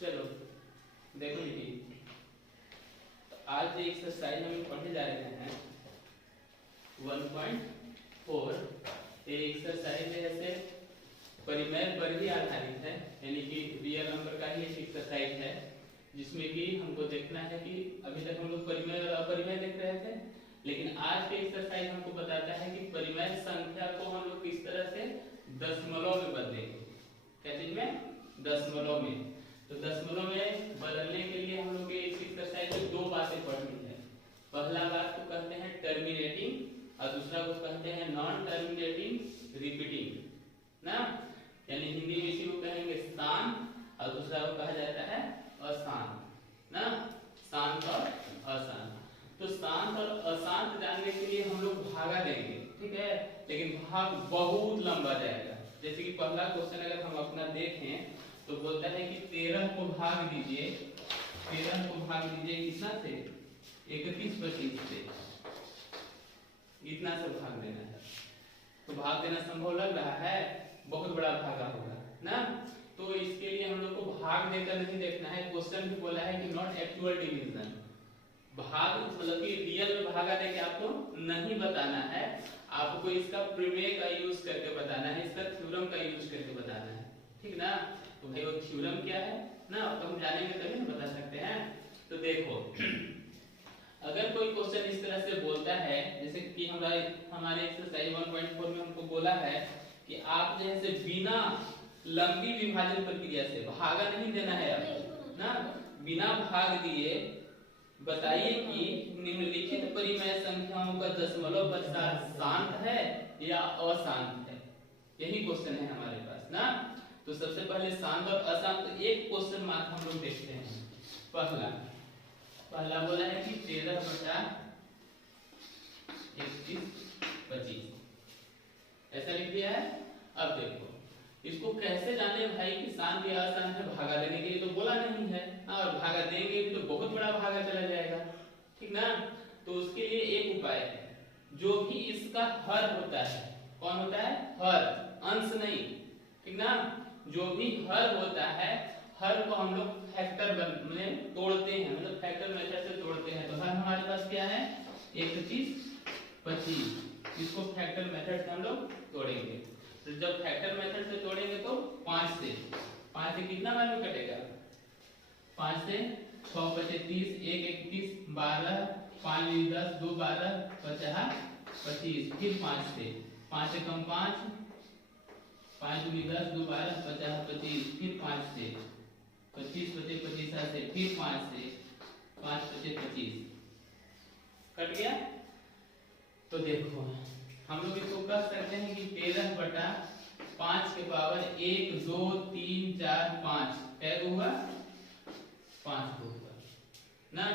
चलो देखो जी, तो आज जो एक्सरसाइज हम पढ़ने जा रहे हैं 1.4 ये एक्सरसाइज ऐसे परिमेय पर ही आधारित है, यानी कि रियल नंबर का ही एक एक्सरसाइज है जिसमें कि हमको देखना है कि अभी तक हम लोग परिमेय और अपरिमेय देख रहे थे, लेकिन आज के एक्सरसाइज हमको बताता है कि परिमेय संख्या को हम लोग किस तरह से दशमलव में बदलेंगे। क्या चीज में? दशमलव में। तो दशमलव में बदलने के लिए हम लोग इस एक्सरसाइज में दो बातें पढ़नी है। पहला बात को कहते हैं टर्मिनेटिंग और दूसरा को कहते हैं नॉन टर्मिनेटिंग रिपीटिंग ना, यानी हिंदी में इसी को कहेंगे शांत और दूसरा को कहा जाता है अशांत ना, शांत और अशांत। तो शांत और अशांत जानने के लिए हम लोग भागा देंगे, ठीक है, लेकिन भाग बहुत लंबा जाएगा। जैसे कि पहला क्वेश्चन अगर हम अपना देखें तो बोलता है कि 13 को भाग दीजिए, 13 को भाग दीजिए कितना से? 31 25 से, इतना से भाग देना है। तो भाग देना संभव लग रहा है? बहुत बड़ा भागा होगा ना। तो इसके लिए हम लोग को भाग देकर नहीं देखना है। क्वेश्चन भी बोला है कि नॉट एक्चुअल डिवीजन, भाग मतलब कि रियल में भागा देके आपको नहीं बताना है, आपको इसका प्रमेय का यूज करके बताना है, इसका थ्योरम का यूज करके बताना है, ठीक ना। तो भाई वो थ्योरम क्या है ना, तो हम जानेंगे तभी ना बता सकते हैं। तो देखो अगर कोई क्वेश्चन इस तरह से बोलता है, जैसे कि हमारे एक्सरसाइज 1.4 में हमको बोला है कि आप जैसे बिना लंबी विभाजन प्रक्रिया से भागा नहीं देना है आपको ना, बिना भाग दिए बताइए कि निम्नलिखित परिमेय संख्याओं का दशमलव प्रतिशत शांत है या अशांत है, यही क्वेश्चन है हमारे पास ना। तो सबसे पहले शांत और अशांत एक क्वेश्चन मार्क हम लोग देखते हैं। पहला बोला है कि 13 बटा 21 25, ऐसा लिख दिया है। अब देखो इसको कैसे जाने भाई कि शांत या अशांत है? भागा देने के लिए तो बोला नहीं है, और भागा देंगे भी तो बहुत बड़ा भागा चला जाएगा, ठीक ना। तो उसके लिए एक उपाय है, जो भी इसका हर होता है, कौन होता है? हर, अंश नहीं, ठीक ना। जो भी हर होता है, हर को हम लोग फैक्टर में तोड़ते हैं, मतलब फैक्टर मेथड से तोड़ते हैं। तो हर हमारे पास क्या है? 21 25, इसको फैक्टर मेथड से हम लोग तोड़ेंगे। तो जब फैक्टर मेथड से तोड़ेंगे तो 5 से कितना वैल्यू कटेगा? 5 से 6 बचे 30, 1 21 12, 5 10 2 12 50 25, फिर 5 से 5 से कम 5, 5 दूनी 10 2 12 50 25, फिर 5 से 25 बचे 25 से, फिर 5 से 5 बचे 25, कट गया। तो देखो हम लोग इसको कह सकते हैं कि 13 बटा 5 के पावर 1 2 3 4 5, क्या होगा? 5 होगा ना।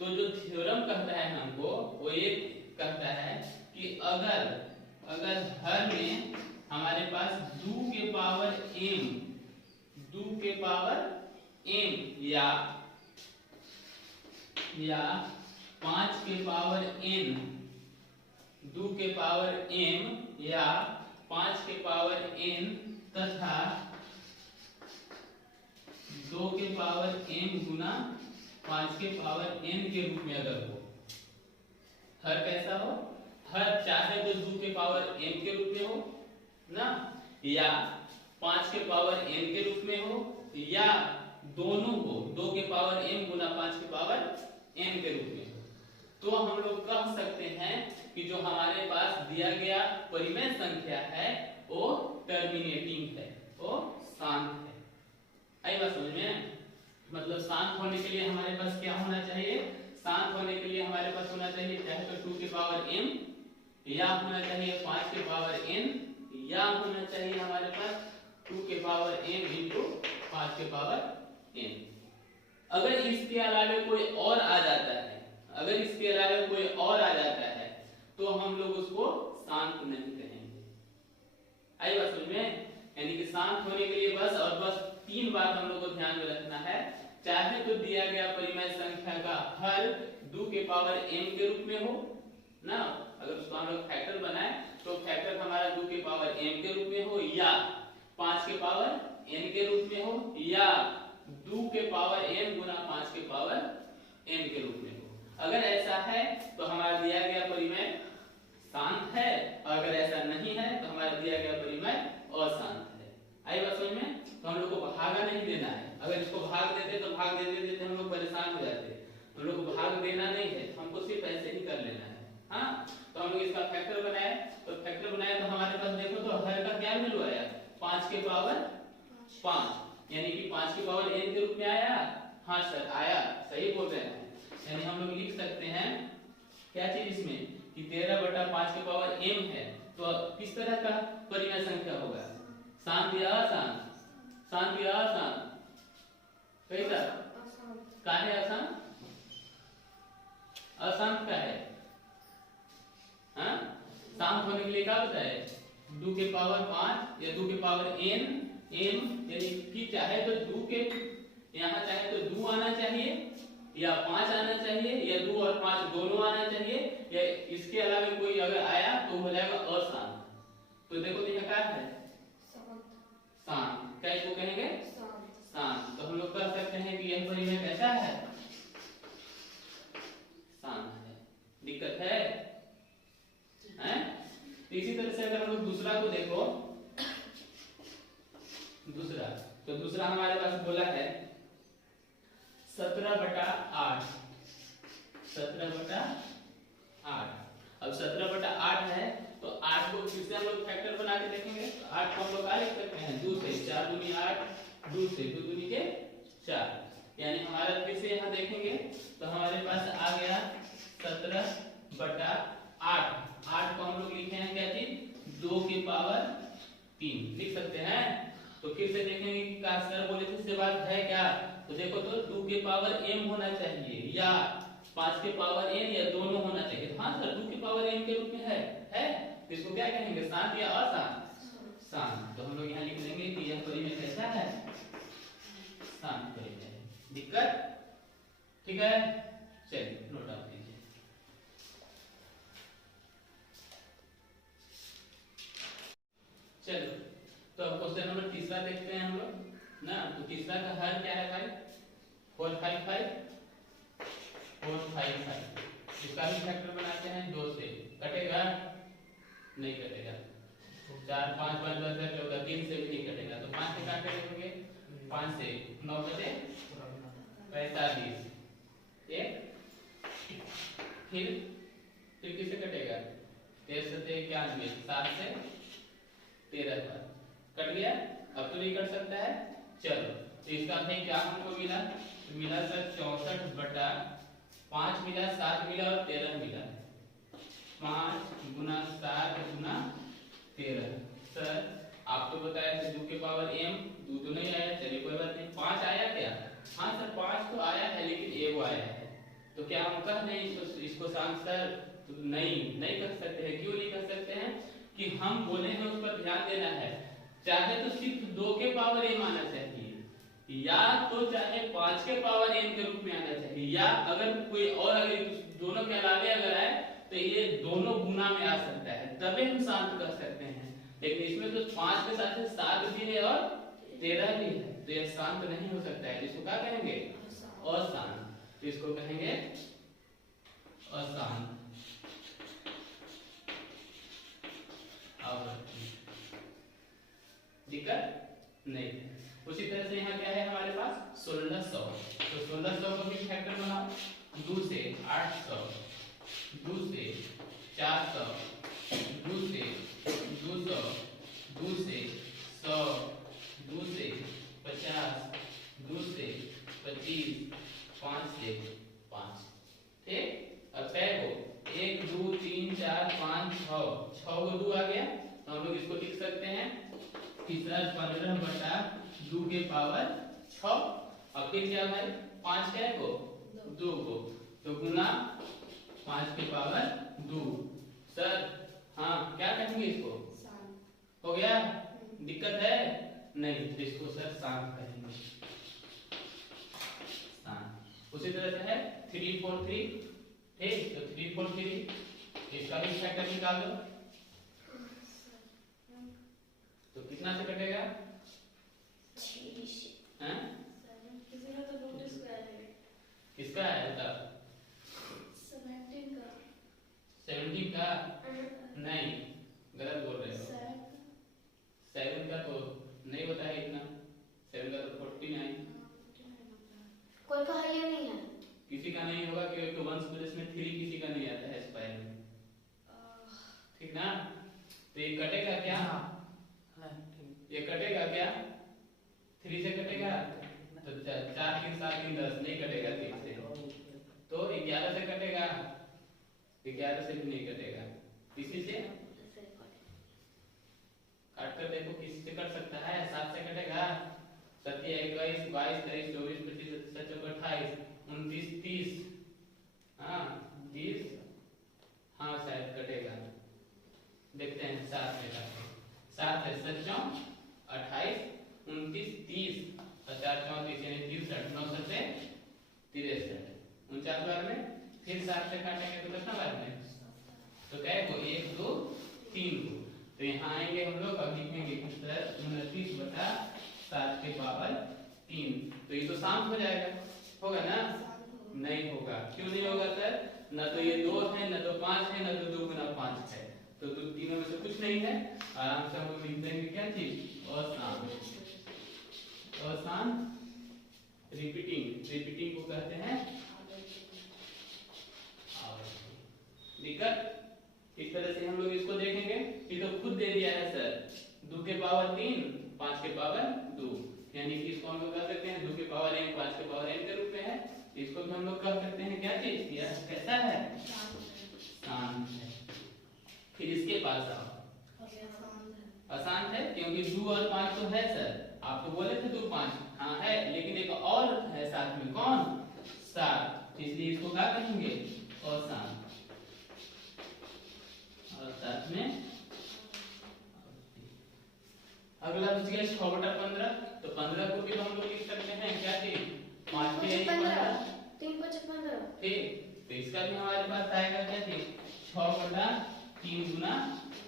तो जो थ्योरम कहता है हमको वो ये कहता है कि अगर हर में हमारे पास 2 के पावर m या 5 के पावर n, 2 के पावर m या 5 के पावर n तथा 2 के पावर m गुना 5 के पावर n के रूप में अगर हो, हर कैसा हो? हर चाहे तो 2 के पावर m के रूप में हो ना, या 5 के पावर n के रूप में हो, या दोनों हो, 2 के पावर m गुना 5 के पावर n के रूप में हो, तो हम लोग कह सकते हैं कि जो हमारे पास दिया गया परिमेय संख्या है वो टर्मिनेटिंग है, वो शांत है। आई बात समझ में? मतलब शांत होने के लिए हमारे पास क्या होना चाहिए? शांत होने के लिए हमारे पास होना चाहिए चाहे तो 2 के पावर m, या होना चाहिए 5 के पावर n, या होना चाहिए हमारे पास 2 के पावर m इंटू 5 के पावर n। अगर इसके अलावा कोई और आ जाता है, तो हम लोग उसको शांत नहीं कहेंगे। आई बात समझ में? यानी कि शांत होने के लिए बस 3 बात हम लोग को ध्यान में रखना है। चाहे तो दिया गया परिमेय संख्या का हर 2 के पावर m के रूप में हो ना, अगर उसको हम लोग फैक्टर बनाए तो फैक्टर हमारा 2 के पावर m के रूप में हो, या 5 के पावर n के रूप में हो, या 2 के पावर m गुना 5 के पावर m के रूप में हो। अगर ऐसा है तो हमारा दिया गया परिमेय शांत है, और अगर ऐसा नहीं है तो हमारा दिया गया परिमेय अशांत है। आई बात समझ में? तो हम लोग को भागा नहीं देना है। अगर इसको भाग देते तो भाग देते हम लोग परेशान हो जाते। हम लोग को भाग देना नहीं है, हमको सिर्फ ऐसे ही कर लेना है। हाँ, तो हम लोग इसका फैक्टर बनाए, तो फैक्टर बनाए तो हमारे पास देखो तो हर का क्या वैल्यू आया, 5 के पावर 5, यानी कि 5 के पावर n के रूप में आया। हाँ सर आया, सही बोल रहे हैं। यानी हम लोग लिख सकते हैं क्या चीज इसमें कि 13/5 के पावर m है। तो किस तरह का परिमेय संख्या होगा, शांत या अशांत? शांत या अशांत? कैसा? का है अशांत? अशांत का है। हाँ, शांत होने के लिए क्या बताए, 2 के पावर 5 या 2 के पावर n, m यानी कि चाहे तो 2 के यहाँ चाहे तो 2 आना चाहिए या 5 आना चाहिए या 2 और 5 दोनों आना चाहिए, या इसके अलावा कोई अगर आया तो हो जाएगा अशांत। तो देखो तो यहाँ क्या है, शांत। क्या इसको कहेंगे? शांत। तो हम लोग कह सकते हैं कि यह परिमेय कैसा है, शांत है। दिक्कत है? हैं? तो इसी तरह से अगर हम लोग दूसरा को देखो, दूसरा तो दूसरा हमारे पास बोला है 17/8, 17/8। अब 17/8 है तो 8 को फिर से हम लोग फैक्टर बना के देखेंगे। 8 को हम लोग क्या लिख सकते हैं, 2 से 4 दूनी 8, 2 से 2 दूनी के 4, यानी हमारा फिर से यहाँ देखेंगे तो हमारे पास आ गया 17/8। 8 को हम लोग लिखे हैं क्या चीज, 2 के पावर 3 लिख सकते हैं। तो फिर से देखेंगे कि का सर बोले थे इससे बात है क्या, तो देखो तो 2 के पावर m होना चाहिए या 5 के पावर n या दोनों होना चाहिए। हाँ सर 2 के पावर m के रूप में है। तो इसको क्या कहेंगे, शांत या अशांत? शांत। तो हम लोग यहाँ लिख देंगे कि यह परिमेय कैसा है, शांत परिमेय है। दिक्कत? ठीक है, चलिए नोट डाउन कीजिए। चलो तो अब क्वेश्चन नंबर तीसरा देखते हैं हम लोग ना। तो तीसरा का हल क्या है भाई, 455, 455। इसका भी फैक्टर बनाते हैं 2 से। कटेगा? नहीं कटेगा। 4 5 5 10 14, 3 से भी नहीं कटेगा। तो 5 से काट करेंगे, 5 से 9 बचे 45, एक फिर किससे कटेगा, 13 से 91, 7 से 13 पर कट गया। अब तो नहीं कट सकता है। चलो तो इसका भाई क्या हमको मिला, मिला सर 64/5 मिला, 7 मिला और 13 मिला। 5 गुना 7 गुना 13। सर आप तो बताए थे 2 के पावर m, 2 तो नहीं आया, चलिए कोई बात नहीं। 5 आया क्या? हाँ सर 5 तो आया है, लेकिन एगो आया है। तो क्या हम कह नहीं इसको शांत सर? तो नहीं कर सकते हैं। क्यों नहीं कर सकते हैं कि हम बोले हैं उस पर ध्यान देना है। चाहे तो सिर्फ 2 के पावर m आना चाहिए, या तो चाहे 5 के पावर m के रूप में आना चाहिए, या अगर कोई और अगर दोनों के अलावे अगर आए तो ये दोनों गुना में आ सकता है, तभी हम शांत कर सकते हैं। लेकिन इसमें तो 5 के साथ 7 भी है और 13 भी है, तो यह शांत नहीं हो सकता है। इसको क्या कहेंगे, अशांत। तो इसको कहेंगे अशांत। दिक्कत नहीं। उसी तरह से यहाँ क्या है हमारे पास 1600। तो 1600 को भी फैक्टर बनाओ, 2 से 800, 2 से 400, 2 से 200, 2 से 100, 2 से 50, 2 से 25, 5 से 5। ठीक, अब कै को 1 2 3 4 5 6 को 2 आ गया। तो हम लोग इसको लिख सकते हैं तीसरा 15/2 के पावर 6। अब फिर क्या भाई 5 क्या को 2 को, तो गुना 5 के पावर 2। सर हाँ क्या कहेंगे इसको, हो गया? दिक्कत है? नहीं, तो इसको सर शांत कहेंगे, शांत। उसी तरह से है 343। ठीक, तो 343 इसका भी फैक्टर निकाल दो। तो कितना से कटेगा, कोई का है या नहीं है? किसी का नहीं होगा क्योंकि वंश प्लस में 3 किसी का नहीं आता है स्क्वायर में, ठीक ना। तो ये कटेगा क्या? ये कटेगा क्या? 3 से कटेगा तो 4 3 7 3 10 नहीं कटेगा 3 से, तो 11 से कटेगा, 11 से भी नहीं कटेगा, किसी से काट कर देखो किसी से कट सकता है। 7 से कटेगा, 7 21 22 23 24 25 27 28 29 30, हाँ 30, हाँ शायद कटेगा, देखते हैं 7 में काटे, 7 है 7 28 29 30 और 4 34 यानी 63 9 से 63 49 बार में, फिर 7 से काटेंगे तो कितना बार में, तो क्या है वो 1 2 3 को, तो यहाँ आएंगे हम लोग अब लिखेंगे 29/7 के पावर 3, तो ये तो शांत हो जाएगा, होगा ना? नहीं होगा, क्यों नहीं होगा सर? न तो ये 2 है, न तो 5 है, न तो 2 गुना 5 है, तो तीनों में से कुछ नहीं है। आराम से हम लोग लिख देंगे क्या चीज? अशांत। अशांत रिपीटिंग को कहते हैं आवर्ती। दिक्कत इस तरह से हम लोग इसको देखेंगे, ये तो खुद दे दिया है सर, 2 के पावर 3 5 के पावर 2, यानी कि इसको हम लोग कह सकते हैं 2 के पावर n 5 के पावर n के रूप में है, इसको भी हम लोग कह सकते हैं क्या चीज? यह कैसा है? शांत है। फिर इसके पास आओ, अशांत है क्योंकि 2 और 5 तो है सर, आप तो बोले थे 2 5, हाँ है, लेकिन एक और है साथ में, कौन? 7, इसलिए इसको क्या कहेंगे? अशांत। और साथ में अगला बच गया 6/15, तो 15 को भी हम लोग लिख सकते हैं क्या चीज? 5 के 15 3 5 15, ठीक, तो इसका भी हमारे पास आएगा क्या चीज? 6/3 गुना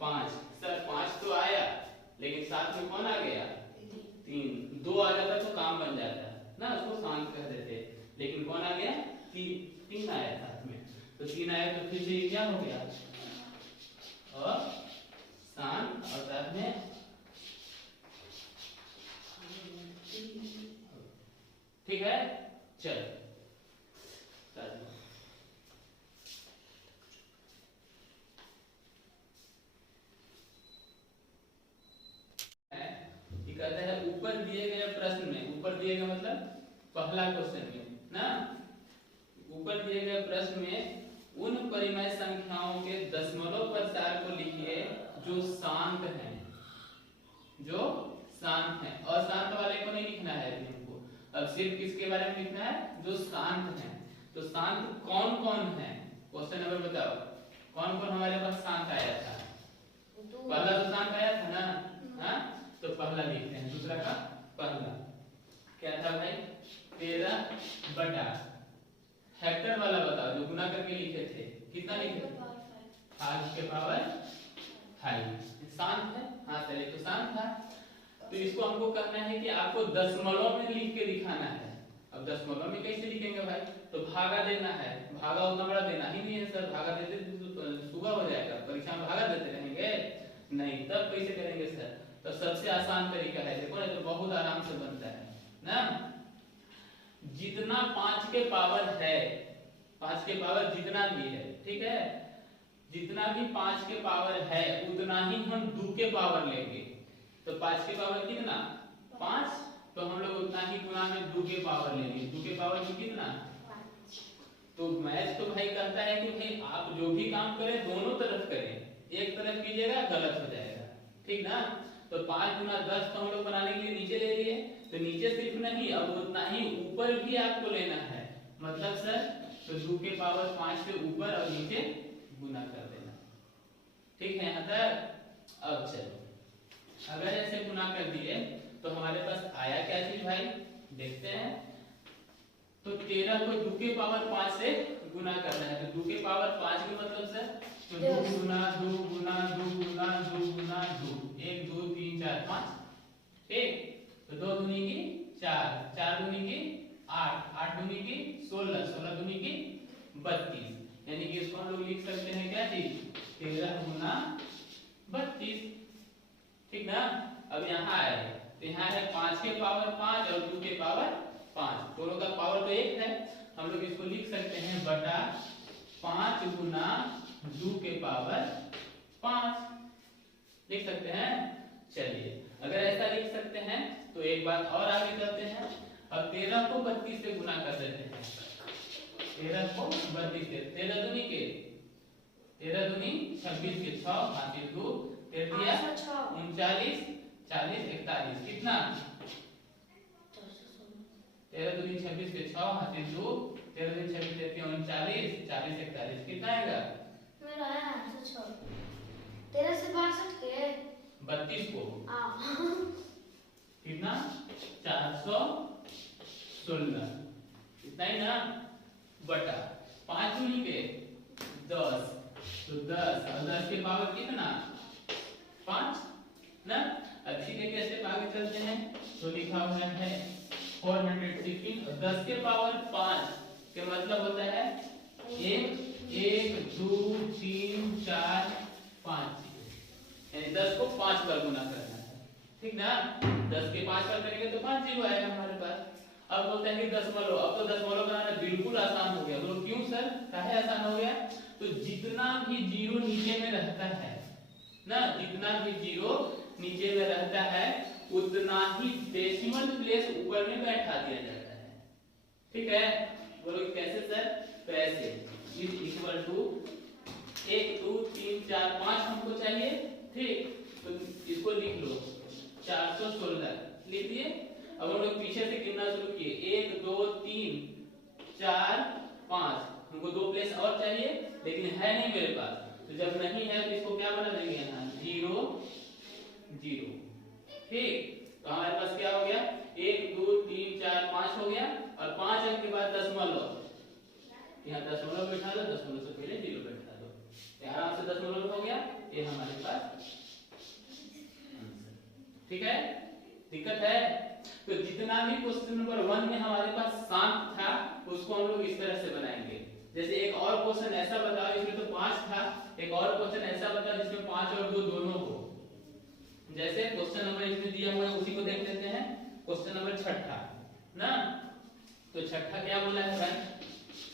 5। सर 5 तो आया, लेकिन साथ में कौन आ गया? 3, 2 आ जाता तो काम बन जाता ना, उसको शांत कह देते, लेकिन कौन आ गया? 3 आया साथ में, तो 3 आया तो फिर से क्या हो गया? और शांत, और साथ में ठीक है। चल कहते हैं ऊपर दिए गए प्रश्न में, ऊपर दिए गए मतलब पहला क्वेश्चन में ना, ऊपर दिए गए प्रश्न में उन परिमेय संख्याओं के दशमलव प्रचार को लिखिए जो शांत हैं, जो शांत हैं, अशांत वाले को नहीं लिखना है हमको, अब सिर्फ किसके बारे में लिखना है? जो शांत हैं। तो शांत कौन कौन है? क्वेश्चन नंबर बताओ, कौन कौन हमारे पास शांत आया था? पहला तो शांत आया था ना, हाँ, तो पहला लिखते हैं, दूसरा का पहला क्या था भाई? 13 हेक्टर वाला बताओ, जो गुना करके लिखे थे, कितना लिखे थे? 5 के पावर 5। शांत है, हाँ चले तो शांत था, तो इसको हमको कहना है कि आपको दशमलव में लिख के दिखाना है। अब दशमलव में कैसे लिखेंगे भाई? तो भागा देना है, भागा उतना बड़ा देना ही नहीं है सर, भागा देते तो सुबह हो जाएगा, परीक्षा में भागा देते रहेंगे नहीं, तब कैसे करेंगे सर? तो सबसे आसान तरीका है, देखो ना, तो बहुत आराम से बनता है ना, जितना 5 के पावर है, 5 के पावर जितना भी है, ठीक है, जितना भी 5 के पावर है उतना ही हम 2 के पावर लेंगे, तो 5 के पावर कितना? 5, तो हम लोग उतना ही गुना में 2 के पावर लेंगे, 2 के पावर में कितना? 5। तो मैथ तो भाई कहता है कि भाई आप जो भी काम करें दोनों तरफ करें, एक तरफ कीजिएगा गलत हो जाएगा, ठीक ना। तो 5 गुना 10 को हम लोग बनाने के लिए नीचे ले लिए, तो नीचे सिर्फ नहीं, अब उतना ही ऊपर भी आपको लेना है, मतलब सर तो 2 के पावर 5 के ऊपर और नीचे गुना कर देना, ठीक है यहाँ तक। अब चलो, अगर ऐसे गुना कर दिए तो हमारे पास आया क्या चीज भाई? देखते हैं, तो 13 को 2 के पावर 5 से गुना करना है, तो 2 के पावर 5 के मतलब सर, तो 2 गुना 2 गुना 2 गुना 2 गुना 2, 1 2 3 4 5, ठीक, तो 2 दूनी की 4, 4 दूनी की 8, 8 दूनी की 16, 16 दूनी की 32, यानी कि इसको हम लोग लिख सकते हैं क्या चीज? 13 गुना 32, ठीक ना। अब यहाँ आए, तो यहाँ है 5 के पावर 5 और 2 के पावर 5, दोनों का पावर तो 1 है, हम लोग इसको लिख सकते हैं बटा 5 गुना 2 के पावर 5 लिख सकते हैं। चलिए अगर ऐसा लिख सकते हैं तो एक बात और आगे करते हैं। अब 13 को 32 से गुना कर देते हैं। 13 को 32 से, 13 दूनी 26 के 6 हासिल 2 13 दिया 39 40 41 कितना 13 दूनी 26 के 6 हासिल 2 13 दूनी 26 39 40 41 कितना आएगा? मेरा है 6 13 से 62 के 32 को कितना 416 इतना ही ना बटा 5 दूनी के 10 तो 10 और 10 के पावर कितना 5 ना। अब इसी के स्टेप आगे चलते हैं तो लिखा हुआ है 416 और 10 के पावर 5 के मतलब होता है 1 1 2 3 4 5 यानी 10 को 5 बार गुना करना है, ठीक ना। 10 के 5 बार करेंगे तो 5 जीरो आएगा हमारे पास। अब बोलते हैं कि दशमलव, अब तो दशमलव बनाना बिल्कुल आसान हो गया। बोलो क्यों सर, काहे आसान हो गया? तो जितना भी जीरो नीचे में रहता है ना, जितना भी जीरो नीचे में रहता है उतना ही डेसिमल प्लेस ऊपर में बैठा दिया जाता है, ठीक है। बोलो कैसे सर? तो ऐसे इज इक्वल टू 1 2 3 4 5 हमको चाहिए, ठीक। तो इसको लिख लो 416 लिख दिए। अब हम लोग पीछे से गिनना शुरू किए 1 2 3 4 5 हमको 2 प्लेस और चाहिए लेकिन है नहीं मेरे पास। तो जब नहीं है तो इसको क्या बना देंगे यहाँ 0 0, ठीक। तो हमारे पास क्या हो गया 1 2 3 4 5 हो गया और 5 अंक के बाद दशमलव, यहाँ दशमलव बैठा दो, दशमलव से पहले 0 बैठा दो, आराम से दशमलव हो गया। ये हमारे पास ठीक है, दिक्कत है। तो जितना भी क्वेश्चन नंबर 1 में हमारे पास शांत था उसको हम लोग इस तरह से बनाएंगे। जैसे एक और क्वेश्चन ऐसा बताओ, इसमें तो 5 था, एक और क्वेश्चन ऐसा बताओ जिसमें 5 और 2 दोनों हो। जैसे क्वेश्चन नंबर इसमें दिया हुआ है उसी को देख लेते हैं। क्वेश्चन नंबर 6 ना, तो 6 क्या बोला है भाई?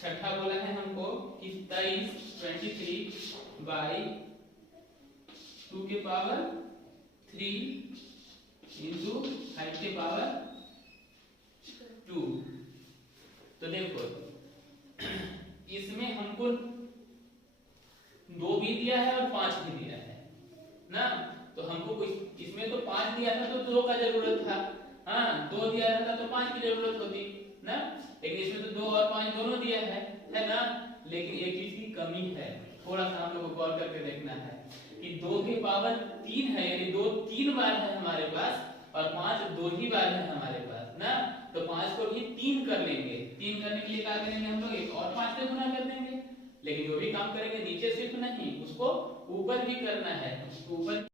6 बोला है हमको कि 23 बाई 2 के पावर 3 इंटू 5 के पावर 2। तो देखो इसमें हमको 2 भी दिया है और 5 भी दिया है ना। तो हमको इसमें तो 5 दिया था तो 2 का जरूरत था, हाँ 2 दिया था तो 5 की जरूरत होती ना। लेकिन इसमें तो 2 और 5 दोनों दिया है ना। लेकिन एक चीज की कमी है, थोड़ा सा हम लोग को गौर करके देखना है कि 2 के पावर 3 है, यानी 2 3 बार है हमारे पास और 5 2 ही बार है हमारे पास ना। तो 5 को भी 3 कर लेंगे, 3 करने के लिए क्या करेंगे हम लोग 1 और 5 से गुना कर देंगे। लेकिन जो भी काम करेंगे नीचे सिर्फ नहीं, उसको ऊपर भी करना है, ऊपर